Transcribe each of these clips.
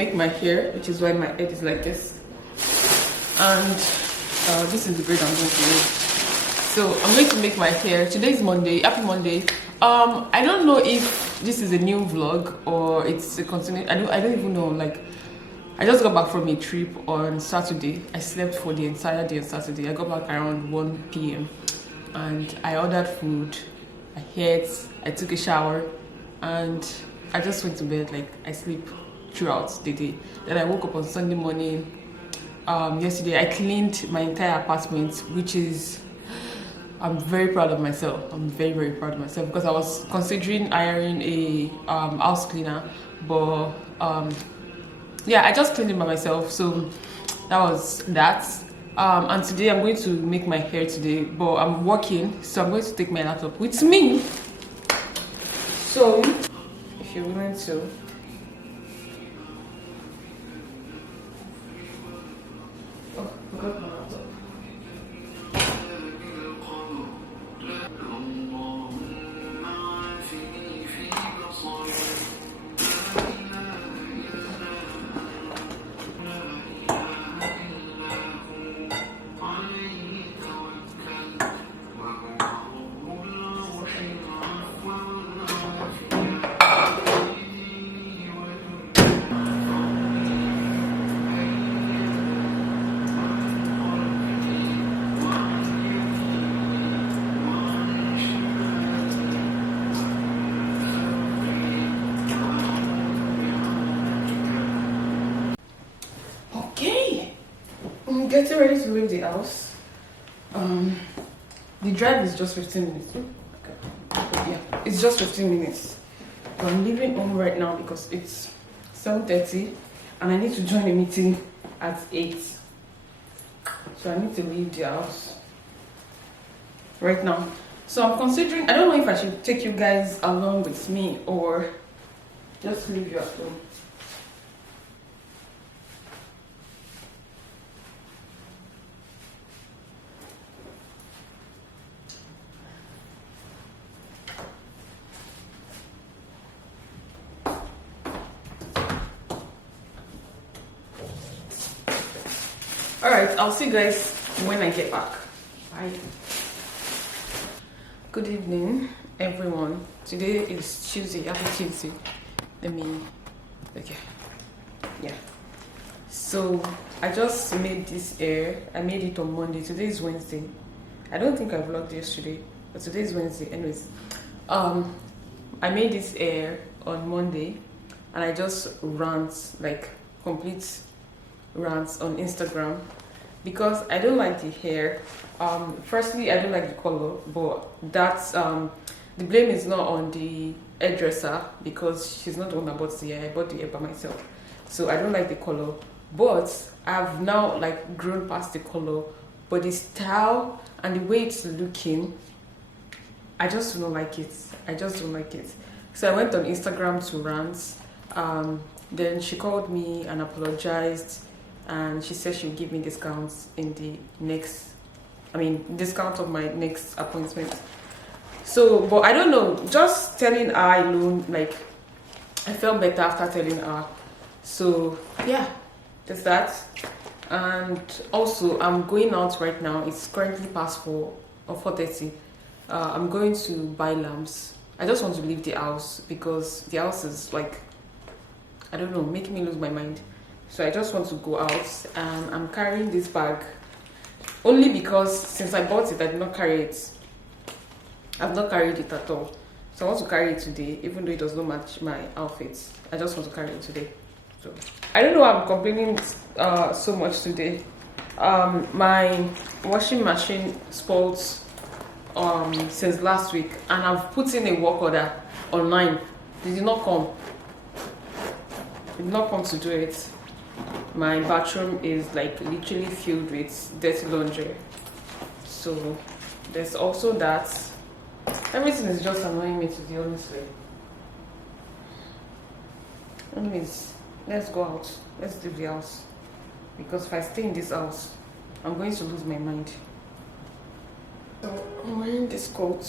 make my hair, which is why my head is like this. And this is the braid I'm going to use. So I'm going to make my hair. Today is Monday. Happy Monday. I don't know if this is a new vlog or it's a continuation. I don't even know. Like, I just got back from a trip on Saturday. I slept for the entire day on Saturday. I got back around 1 p.m. and I ordered food. I ate. I took a shower, and I just went to bed. Like, I sleep throughout the day. Then I woke up on Sunday morning. Yesterday I cleaned my entire apartment, which is, I'm very proud of myself. I'm very, very proud of myself because I was considering hiring a house cleaner, but yeah, I just cleaned it by myself. So that was that. And today I'm going to make my hair today, but I'm working, so I'm going to take my laptop with me. So if you're willing to. Oh, I got my laptop. I'm getting ready to leave the house. The drive is just 15 minutes. Okay. Yeah, it's just 15 minutes. I'm leaving home right now because it's 7:30 and I need to join a meeting at 8. So I need to leave the house right now. So I'm considering, I don't know if I should take you guys along with me or just leave you at home. Alright, I'll see you guys when I get back. Bye. Good evening, everyone. Today is Tuesday. Happy Tuesday. Okay. Yeah. So, I just made this hair. I made it on Monday. Today is Wednesday. I don't think I vlogged yesterday, but today is Wednesday. Anyways, I made this hair on Monday, and I just rant, like, complete rants on Instagram because I don't like the hair. Firstly, I don't like the color, but that's the blame is not on the hairdresser because she's not the one that bought the hair. I bought the hair by myself, so I don't like the color. But I've now like grown past the color, but the style and the way it's looking, I just don't like it. I just don't like it. So I went on Instagram to rant. Then she called me and apologized. And she said she'll give me discounts in the next, discount of my next appointment. So, but I don't know, just telling her alone, like, I felt better after telling her. So, yeah, that's that. And also, I'm going out right now. It's currently past 4 or 4:30. I'm going to buy lamps. I just want to leave the house because the house is like, I don't know, making me lose my mind. So I just want to go out, and I'm carrying this bag only because since I bought it, I did not carry it. I've not carried it at all. So I want to carry it today, even though it does not match my outfit. I just want to carry it today. So I don't know why I'm complaining so much today. My washing machine spoiled since last week, and I've put in a work order online. They did not come. They did not come to do it. My bathroom is like literally filled with dirty laundry. So there's also that. Everything is just annoying me, to be honest with you. Anyways, let's go out. Let's leave the house. Because if I stay in this house, I'm going to lose my mind. So I'm wearing this coat.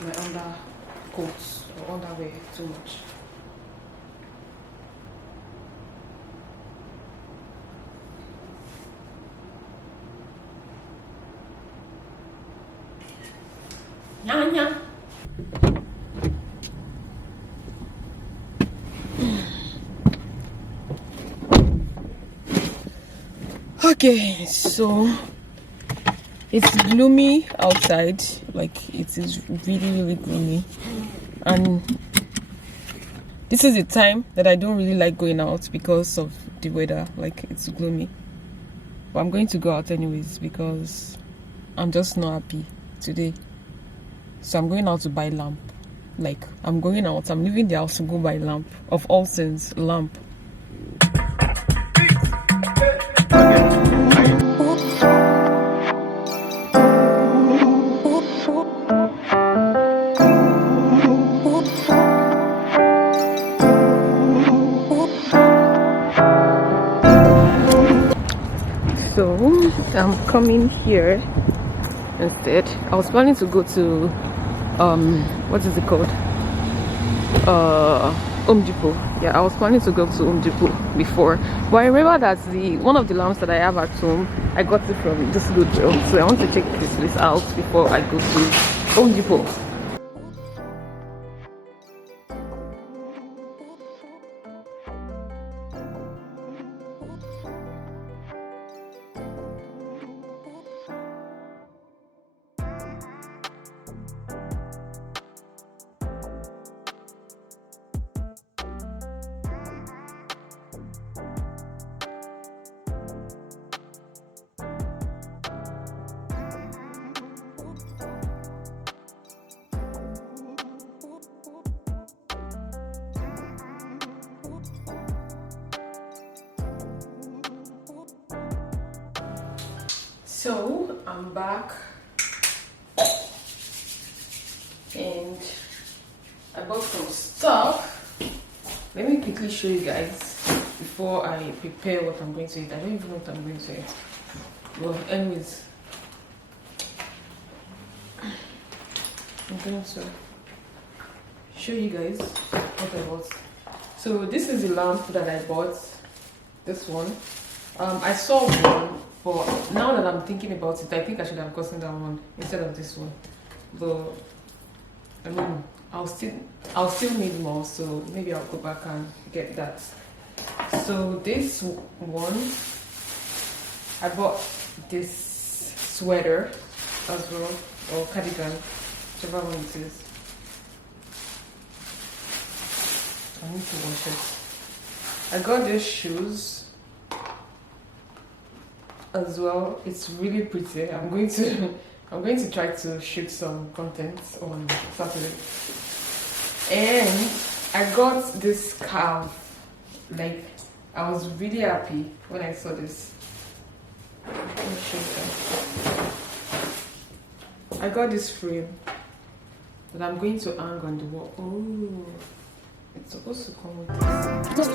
my undercoats or underwear too much. Nya. Okay, so it's gloomy outside, like it is really gloomy, and this is the time that I don't really like going out because of the weather, like it's gloomy, but I'm going to go out anyways because I'm just not happy today. So I'm going out to buy lamp. Like I'm going out, I'm leaving the house to go buy lamp, of all things, lamp. So I'm coming here instead. I was planning to go to what is it called, Home Depot. Yeah, I was planning to go to Home Depot before, but I remember that the one of the lamps that I have at home, I got it from this good girl, so I want to check this place out before I go to Home Depot. So I'm back and I bought some stuff. Let me quickly show you guys before I prepare what I'm going to eat. I don't even know what I'm going to eat. Well, anyways, I'm going to show you guys what I bought. So this is the lamp that I bought. This one. I saw one. But now that I'm thinking about it, I think I should have gotten that one instead of this one. But I mean, I'll still need more, so maybe I'll go back and get that. So this one, I bought this sweater as well, or cardigan, whichever one it is. I need to wash it. I got these shoes as well. It's really pretty. I'm going to try to shoot some content on Saturday. And I got this scarf. Like, I was really happy when I saw this. Let me show you. I got this frame that I'm going to hang on the wall. Oh, it's supposed to come with this.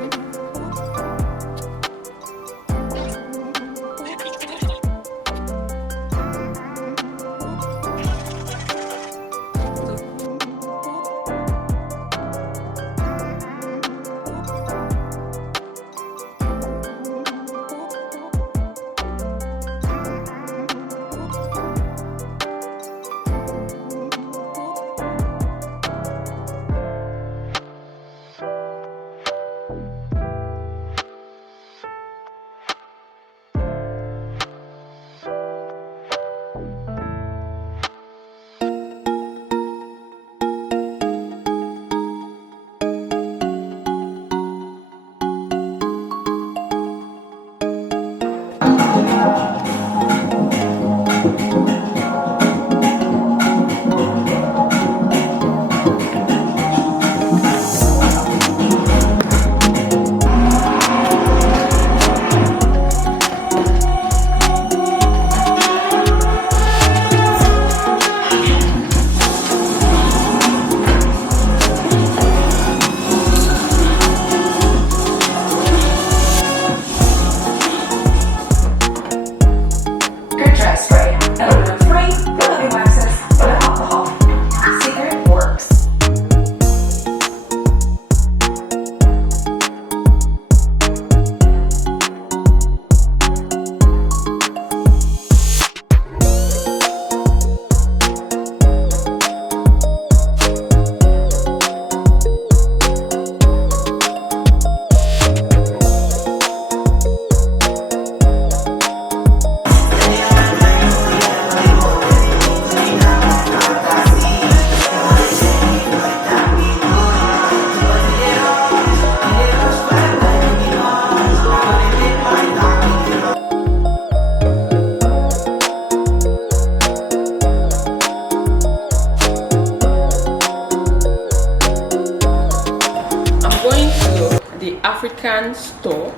African store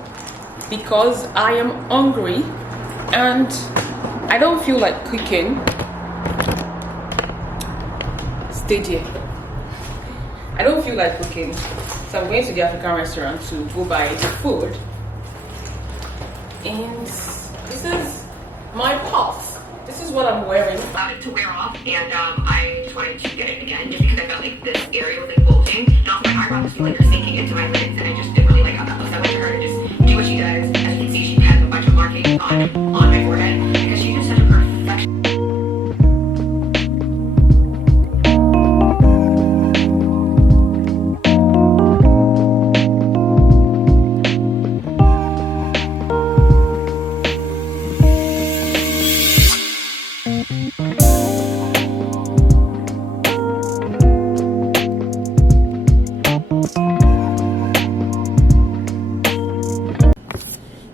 because I am hungry and I don't feel like cooking. Stay there. I don't feel like cooking, so I'm going to the African restaurant to go buy the food. And this is my pulse. This is what I'm wearing. Allowed it to wear off, and I just wanted to get it again, just because I felt like this area was like bulging, and also my eyebrows feel like they're sinking into my lids, and I just didn't really like how that looks. So I went to her to just do what she does. As you can see, she has a bunch of markings on my forehead because she just such a perfection.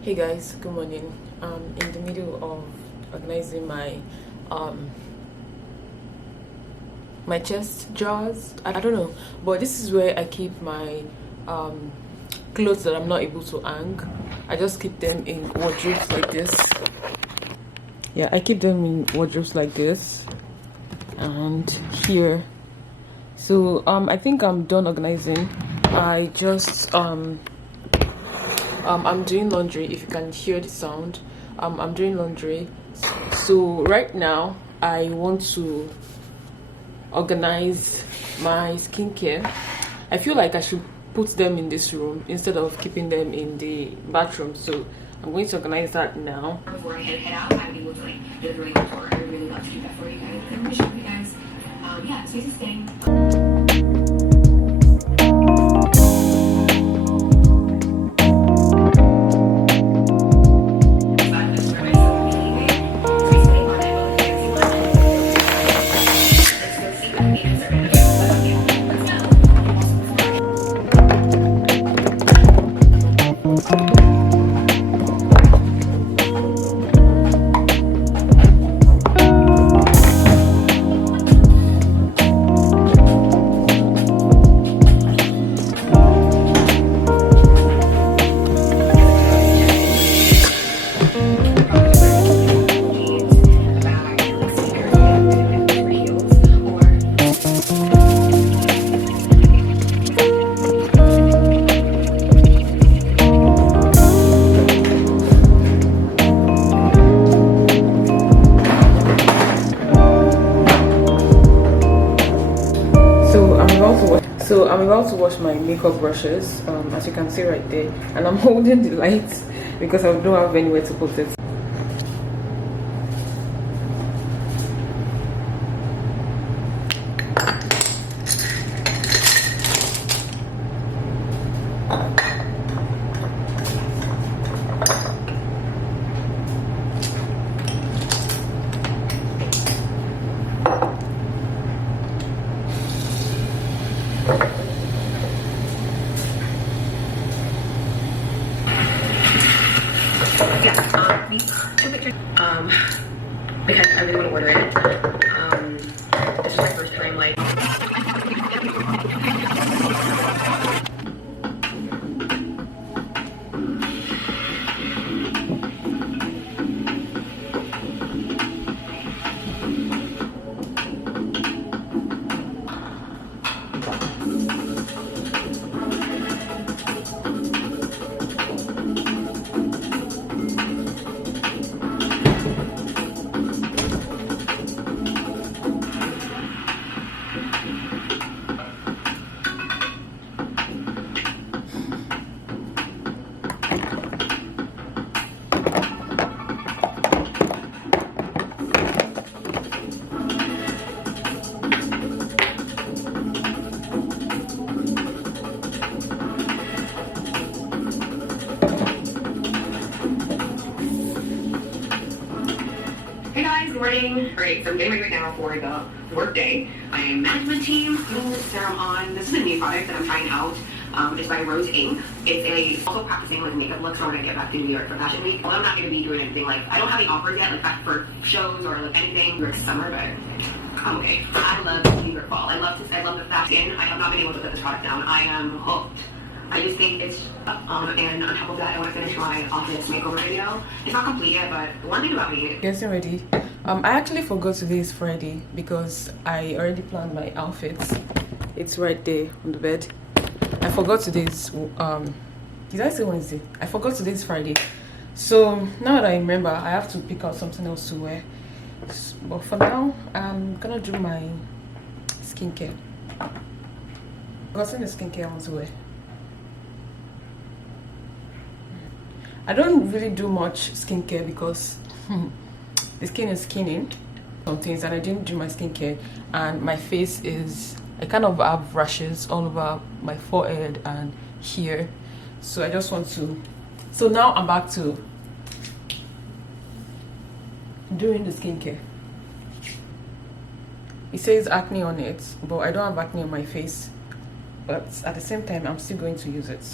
Hey guys, good morning. In the middle of organizing my my chest drawers. I don't know, but this is where I keep my clothes that I'm not able to hang. I just keep them in wardrobes like this. Yeah, I keep them in wardrobes like this and here. So I think I'm done organizing. I just I'm doing laundry. If you can hear the sound, I'm doing laundry. So right now I want to organize my skincare. I feel like I should put them in this room instead of keeping them in the bathroom. So I'm going to organize that now. Before I head out, I would be able to like do the really good tour. I would really love to do that for you guys. I'm gonna show you guys. Yeah, so this is staying. So I'm about to wash my makeup brushes, as you can see right there, and I'm holding the lights because I don't have anywhere to put it. Yeah, we took pictures, because I really want to order it. This is my first time, like, hey guys, good morning. Alright, so I'm getting ready right now for the work day. I am management team, putting this serum on. This is a new product that I'm trying out. It's by Rose Inc. It's also practicing like makeup looks when I get back to New York for Fashion Week. Although I'm not going to be doing anything like, I don't have any offers yet, like for shows or like anything for summer, but I'm okay. I love New York fall. I love the fashion. I have not been able to put this product down. I am hooked. I just think it's, and on top of that, I want to finish my office makeover video. It's not complete yet, but one thing about me. Getting ready. I actually forgot today is Friday because I already planned my outfits. It's right there on the bed. I forgot today's, did I say Wednesday? I forgot today's Friday. So now that I remember, I have to pick out something else to wear. But for now, I'm gonna do my skincare. I've gotten the skincare I want to wear. I don't really do much skincare because the skin is skinning some things, and I didn't do my skincare, and my face is, I kind of have rashes all over my forehead and here, so I just want to, so now I'm back to doing the skincare. It says acne on it, but I don't have acne on my face, but at the same time I'm still going to use it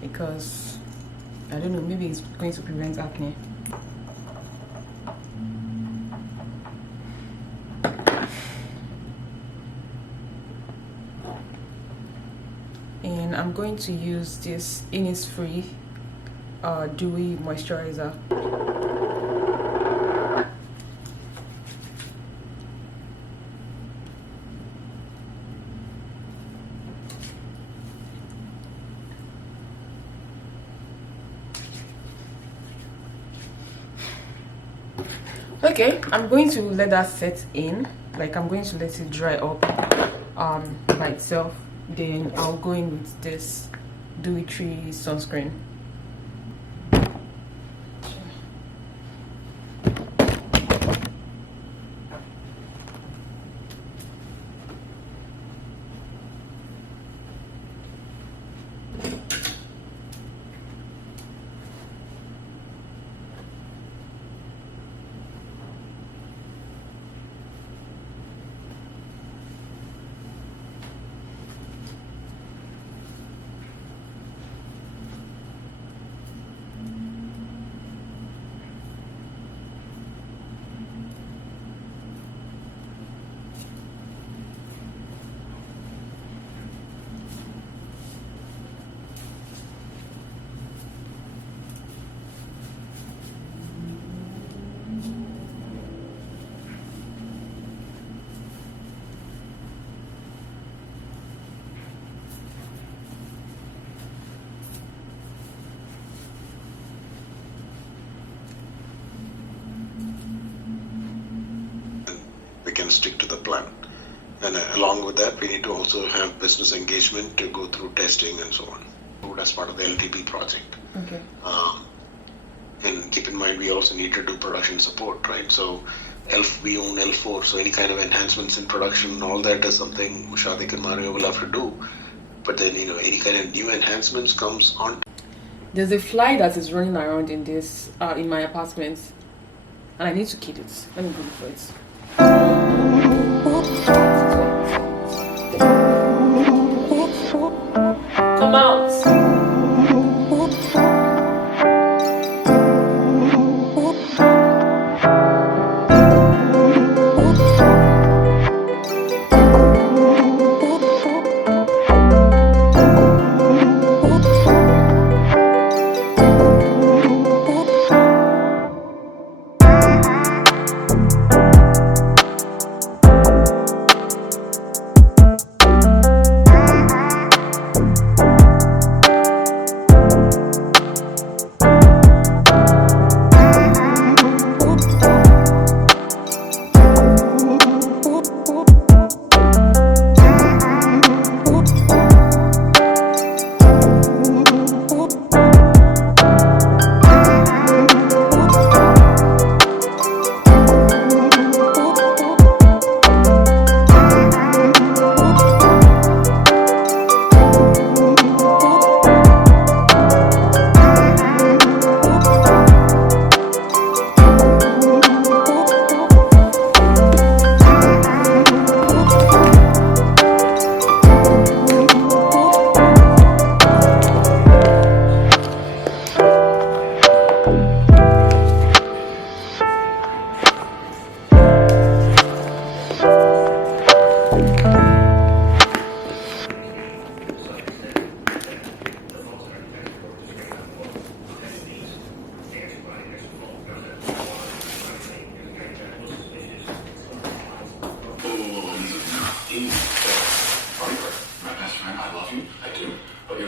because I don't know, maybe it's going to prevent acne. And I'm going to use this Innisfree dewy moisturizer. Okay, I'm going to let that set in, like I'm going to let it dry up by itself. Then I'll go in with this Dewy Tree sunscreen. We can stick to the plan. And along with that, we need to also have business engagement to go through testing and so on. That's part of the LTP project. Okay. And keep in mind, we also need to do production support, right? So we own L4, so any kind of enhancements in production, all that is something Shadik and Mario will have to do. But then, any kind of new enhancements comes on. There's a fly that is running around in this, in my apartment, and I need to kill it. Let me go for it. Come out.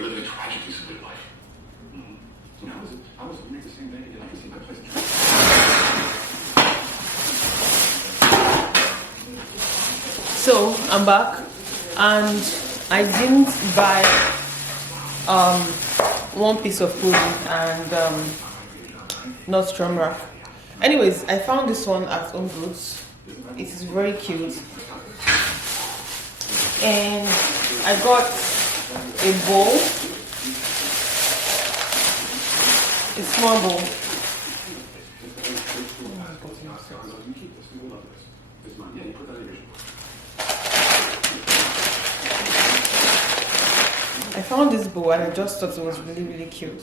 living a tragically split life. You know, I was looking at the same day, and I can see my place. So I'm back, and I didn't buy one piece of clothing and Nordstrom rack. Anyways, I found this one at Home Goods. It is very cute, and I got a bowl, a small bowl. I found this bowl and I just thought it was really, really cute.